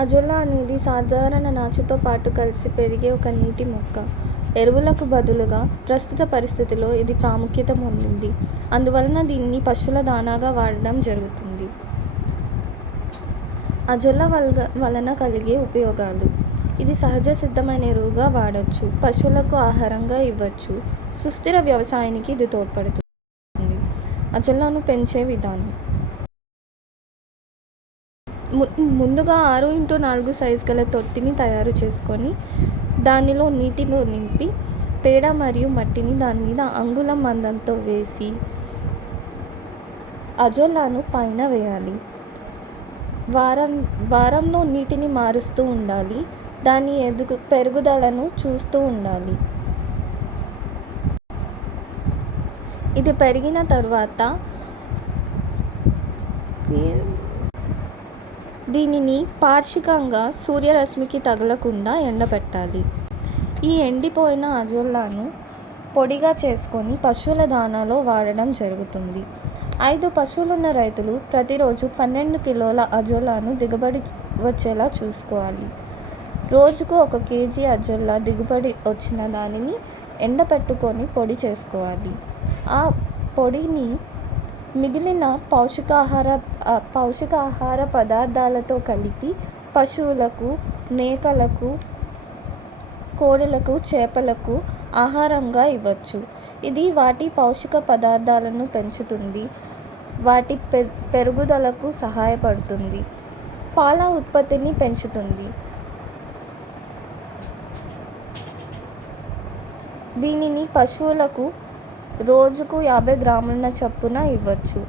Azolla అనేది సాధారణ నాచుతో పాటు కలిసి పెరిగే ఒక నీటి మొక్క. ఎరువులకు బదులుగా ప్రస్తుత పరిస్థితిలో ఇది ప్రాముఖ్యత పొందింది. అందువలన దీనిని పశువుల దానాగా వాడడం జరుగుతుంది. అజొల్లా వలన కలిగే ఉపయోగాలు: ఇది సహజ సిద్ధమైన ఎరువుగా వాడవచ్చు, పశువులకు ఆహారంగా ఇవ్వచ్చు, సుస్థిర వ్యవసాయానికి ఇది తోడ్పడుతుంది. అజొల్లాను పెంచే విధానం: ముందుగా 6x4 సైజు గల తొట్టిని తయారు చేసుకొని దానిలో నీటిలో నింపి పేడ మరియు మట్టిని దాని మీద అంగుళం మందంతో వేసి అజొల్లాను పైన వేయాలి. వారంలో నీటిని మారుస్తూ ఉండాలి. దాని పెరుగుదలను చూస్తూ ఉండాలి. ఇది పెరిగిన తర్వాత దీనిని పాక్షికంగా సూర్యరశ్మికి తగలకుండా ఎండబెట్టాలి. ఈ ఎండిపోయిన అజొల్లాను పొడిగా చేసుకొని పశువుల దానాలో వాడడం జరుగుతుంది. 5 పశువులున్న రైతులు ప్రతిరోజు 12 కిలోల అజొల్లాను దిగుబడి వచ్చేలా చూసుకోవాలి. రోజుకు 1 కేజీ అజొల్లా దిగుబడి వచ్చిన దానిని ఎండబెట్టుకొని పొడి చేసుకోవాలి. ఆ పొడిని మిగిలిన పౌష్టికాహార పదార్థాలతో కలిపి పశువులకు, మేకలకు, కోడిలకు, చేపలకు ఆహారంగా ఇవ్వచ్చు. ఇది వాటి పౌష్టిక పదార్థాలను పెంచుతుంది, వాటి పెరుగుదలకు సహాయపడుతుంది, పాల ఉత్పత్తిని పెంచుతుంది. దీనిని పశువులకు రోజుకు 50 గ్రాముల చొప్పున ఇవ్వచ్చు.